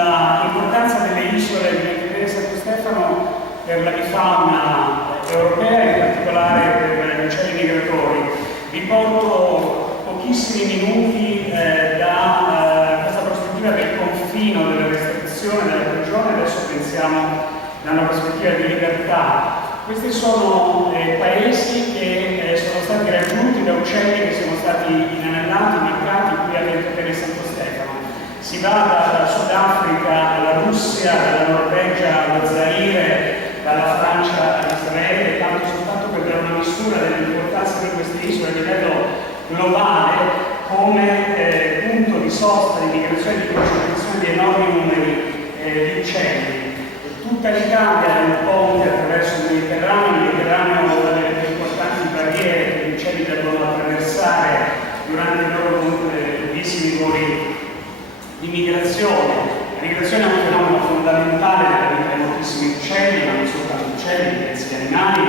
sulla importanza delle isole di Ventotene e Santo Stefano per la vifauna europea, in particolare per gli uccelli migratori. Vi porto pochissimi minuti da questa prospettiva del confino, della restrizione della prigione. Adesso pensiamo da una prospettiva di libertà. Questi sono paesi che sono stati raggiunti da uccelli che sono stati inanellati, marcati qui a Ventotene e Santo Stefano. Si va dal Sudafrica alla Russia, dalla Norvegia allo Zaire, dalla Francia all'Israele, tanto soltanto per dare una misura dell'importanza di queste isole a livello globale come punto di sosta, di migrazione e di concentrazione di enormi numeri di uccelli. Tutta l'Italia è un ponte attraverso il Mediterraneo è una delle più importanti barriere che gli uccelli devono attraversare durante i loro lunghissimi voli di migrazione. La migrazione è un fenomeno fondamentale nella vita di moltissimi uccelli, ma non soltanto uccelli, diversi animali,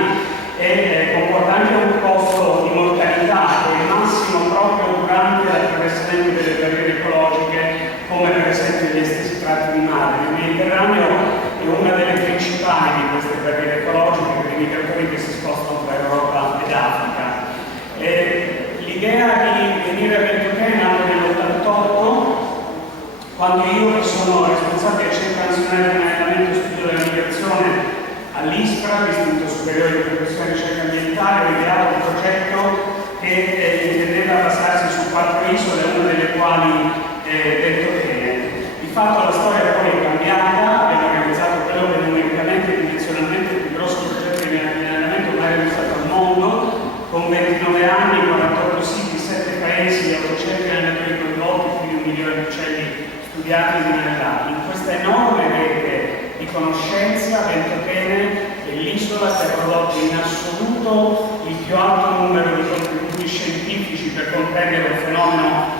e comporta anche un costo di mortalità che è massimo proprio durante l'attraversamento delle barriere ecologiche, come per esempio gli stessi tratti di mare. Il Mediterraneo è una delle principali di queste barriere ecologiche per i migratori che si spostano tra Europa ed Africa. L'idea di venire a Ventotene è nata nell'88, quando io, che sono responsabile del Centro Nazionale di Allenamento e Studio della Migrazione all'ISPRA, l'Istituto Superiore di Protezione e Ricerca Ambientale, ho ideato un progetto che intendeva basarsi su 4 isole, una delle quali Ventotene. Di fatto la storia poi è cambiata, abbiamo organizzato quello che numericamente e dimensionalmente il più grosso progetto di allenamento mai realizzato al mondo, con 29 anni, 48 siti, 7 paesi, 800 allenatori coinvolti, più di 1 milione di uccelli studiati e inanellati. In questa enorme rete di conoscenza, Ventotene è l'isola che ha prodotto in assoluto il più alto numero di contributi scientifici per comprendere un fenomeno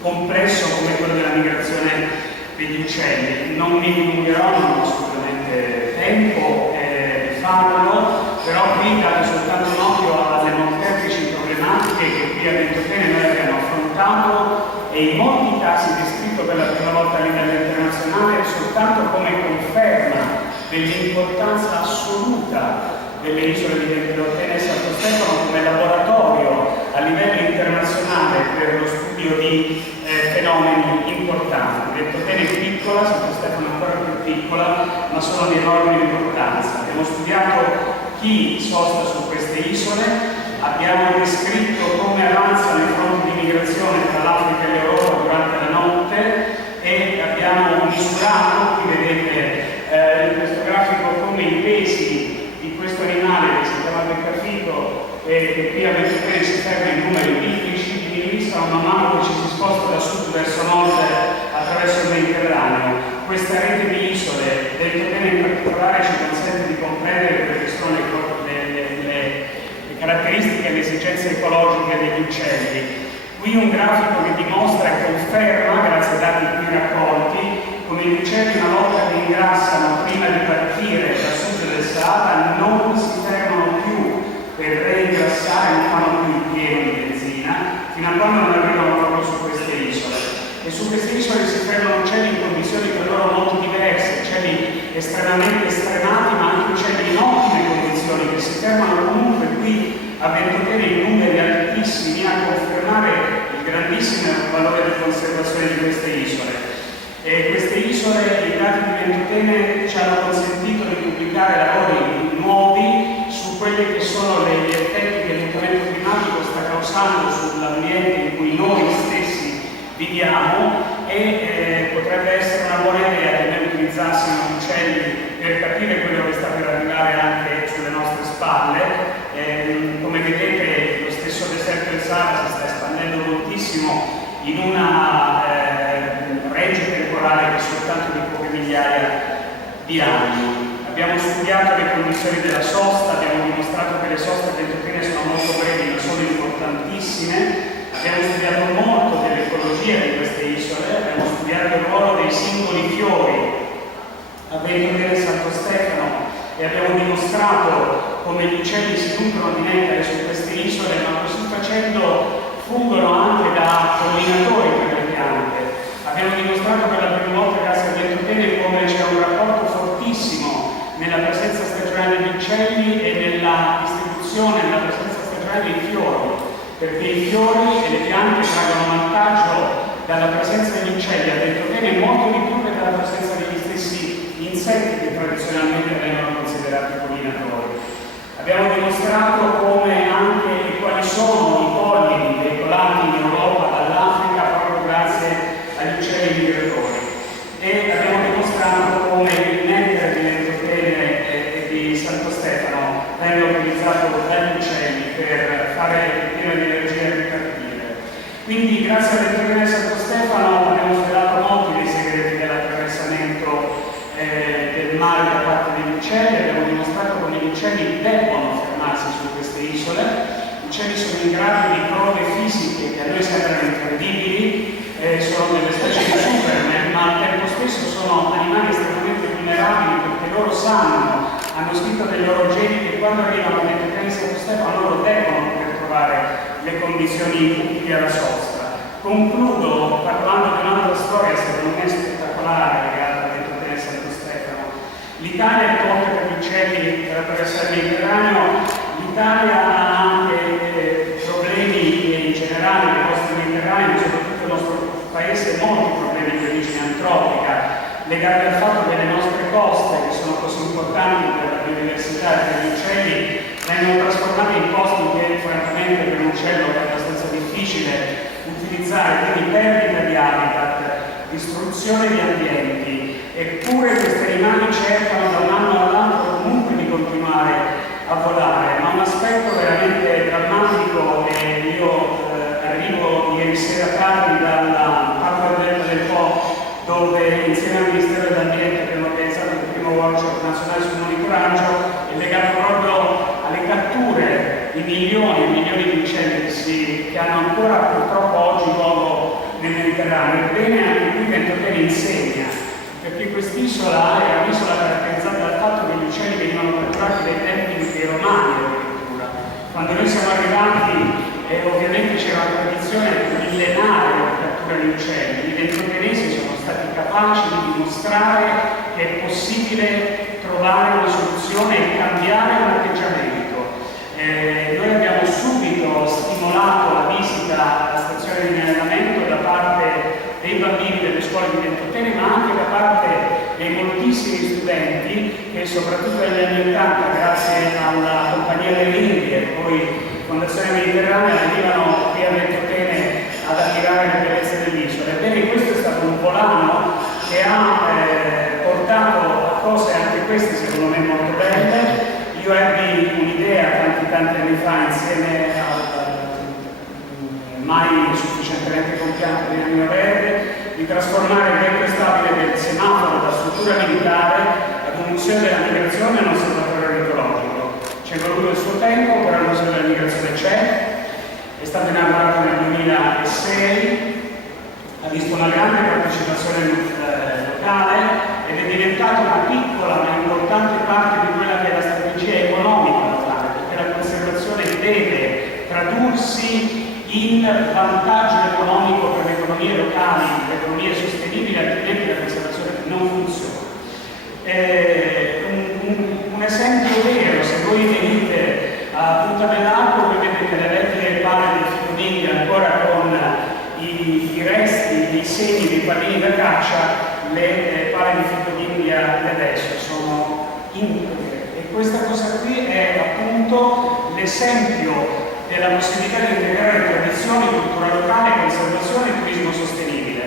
complesso come quello della migrazione degli uccelli. Non mi dilungherò, non ho assolutamente tempo di farlo, però qui date soltanto un occhio alle molteplici problematiche che qui a Ventotene noi abbiamo affrontato e in molti casi descritto per la prima volta a livello internazionale soltanto come conferma dell'importanza assoluta delle isole di Ventotene e Santo Stefano come laboratorio a livello internazionale per lo studio di fenomeni importanti. Ventotene è piccola, Santo Stefano è ancora più piccola, ma sono di enorme importanza. Abbiamo studiato chi sosta su queste isole, abbiamo descritto come avanzano i fronti di migrazione tra l'Africa e l'Europa durante la notte e abbiamo misurato, qui vedete in questo grafico, come i pesi di questo animale che si chiama beccafico e che qui a Ventotene si ferma in numeri biblici, diminuiscono man mano che ci si sposta da sud verso nord attraverso il Mediterraneo. Questa rete di isole, Ventotene in particolare, ci consente di comprendere quelle che sono le caratteristiche e le esigenze ecologiche degli uccelli. Qui un grafico che dimostra e conferma, grazie ai dati qui raccolti, come gli uccelli una volta che ingrassano prima di partire da sud del Sahara non si fermano più per reingrassare, non fanno più il pieno di benzina, fino a quando non arrivano proprio su queste isole. E su queste isole si fermano uccelli in condizioni per loro molto diverse, uccelli estremamente stremati, ma anche uccelli in ottime condizioni, che si fermano comunque qui a Ventotene in numeri altissimi, a confermare il grandissimo valore di conservazione di queste isole. E queste isole, i dati di Ventotene ci hanno consentito di pubblicare lavori nuovi su quelli che sono gli effetti che il mutamento climatico sta causando sull'ambiente in cui noi stessi viviamo e potrebbe essere una buona idea che noi utilizzassimo gli uccelli per capire quello che sta per arrivare anche sulle nostre spalle. Come vedete, lo stesso deserto del Sahara si sta espandendo moltissimo in una range temporale che è soltanto di poche migliaia di anni. Abbiamo studiato le condizioni della sosta, abbiamo dimostrato che le soste a Ventotene sono molto brevi ma sono importantissime. Abbiamo studiato molto dell'ecologia di queste isole, abbiamo studiato il ruolo dei singoli fiori a Ventotene e Santo Stefano e abbiamo dimostrato come gli uccelli si nutrono di nettare su queste isole, ma così facendo fungono anche da pollinatori per le piante. Abbiamo dimostrato per la prima volta perché i fiori e le piante traggono vantaggio dalla presenza degli uccelli, ha detto bene, molto di più che dalla presenza degli stessi insetti che tradizionalmente vengono considerati pollinatori. Abbiamo dimostrato come anche e quali sono i pollini veicolati in Europa dall'Africa proprio grazie agli uccelli migratori, e abbiamo dimostrato come il nettare di Ventotene e di Santo Stefano venga utilizzato dagli uccelli per fare il pieno di energia e ripartire. Quindi grazie a Ventotene e Santo Stefano abbiamo svelato molti dei segreti dell'attraversamento del mare da parte degli uccelli, abbiamo dimostrato come gli uccelli debbono fermarsi su queste isole. Gli uccelli sono in grado di prove fisiche che a noi sembrano incredibili, sono delle specie di Superman, ma al tempo stesso sono animali estremamente vulnerabili perché loro sanno, hanno scritto nei loro geni che quando arrivano a Ventotene e Santo Stefano loro devono poter trovare le condizioni utili alla sosta. Concludo parlando di un'altra storia, secondo me spettacolare, legata a Ventotene e Santo Stefano. L'Italia è il ponte per gli uccelli per attraversare il Mediterraneo. L'Italia ha anche problemi in generale nei costi mediterranei, soprattutto il nostro paese, molti problemi di origine antropica, legati al fatto che le nostre coste, che sono così importanti per la biodiversità e per gli uccelli, vengono trasformate in posti che francamente per un uccello è abbastanza difficile utilizzare, quindi perdita di habitat, distruzione di ambienti, eppure questi animali cercano da un anno all'altro comunque di continuare a volare, ma un aspetto veramente drammatico, e io arrivo ieri sera tardi dalla Papua del Po, dove insieme al Ministero dell'Ambiente abbiamo organizzato il primo workshop nazionale sul monitoraggio, è legato proprio alle catture di milioni e milioni di uccelli che hanno ancora purtroppo oggi luogo nel Mediterraneo. Ebbene, anche qui Ventotene insegna, perché quest'isola è un'isola caratterizzata dal fatto che gli uccelli venivano catturati dai tempi dei Romani addirittura. Quando noi siamo arrivati ovviamente c'era una tradizione millenaria di cattura di uccelli. I ventotenesi sono stati capaci di dimostrare che è possibile trovare una soluzione e cambiare l'atteggiamento. Noi abbiamo subito stimolato la visita alla stazione di allenamento da parte dei bambini delle scuole di Ventotene, ma anche da parte dei moltissimi studenti che soprattutto negli anni 80, grazie alla compagnia delle Indie e poi Fondazione Mediterranea, venivano qui a Ventotene ad ammirare le bellezze dell'isola. Ebbene, questo è stato un volano che ha portato a cose anche queste secondo me molto belle. Io ebbi un'idea tanti anni fa insieme al mai sufficientemente compianto Dinamino Verde di trasformare il vecchio stabile del semaforo da struttura militare ad un museo della migrazione e un osservatorio ornitologico. Ci è voluto il suo tempo, però il museo della migrazione c'è, è stato inaugurato nel 2006, ha visto una grande partecipazione locale ed è diventato una piccola ma importante parte di quella che è la strategia economica locale, perché la conservazione deve tradursi in vantaggio economico per le economie locali, le economie sostenibili, altrimenti la conservazione non funziona. Un esempio vero, se voi venite a Punta dell'Acqua, vedete le vecchie pale di Ficominga ancora con i resti, i segni dei pallini da caccia, le pale di Ficominga di adesso sono integre. E questa cosa qui è appunto l'esempio della possibilità di integrare tradizioni, cultura locale, conservazione e turismo sostenibile.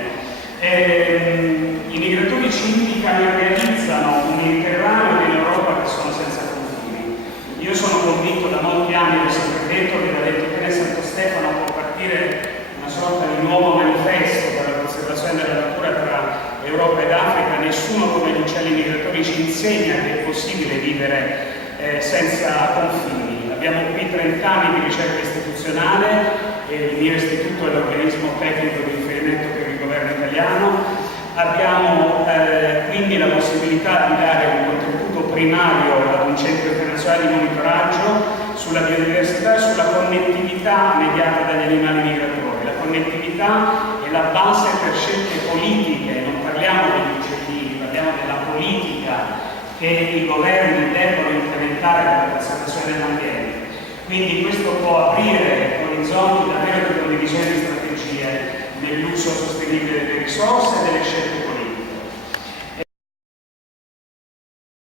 I migratori ci indicano e realizzano un Mediterraneo in Europa che sono senza confini. Io sono convinto da molti anni, l'ho sempre detto, che da Ventotene e Santo Stefano può partire una sorta di nuovo manifesto per la conservazione della natura tra Europa ed Africa. Nessuno come gli uccelli migratori ci insegna che è possibile vivere senza confini. Abbiamo qui 30 anni di ricerca istituzionale, il mio istituto è l'organismo tecnico di riferimento per il governo italiano. Abbiamo quindi la possibilità di dare un contributo primario ad un centro internazionale di monitoraggio sulla biodiversità e sulla connettività mediata dagli animali migratori. La connettività è la base per scelte politiche, non parliamo degli uccellini, parliamo della politica che i governi debbono implementare per la conservazione dell'ambiente. Quindi questo può aprire orizzonti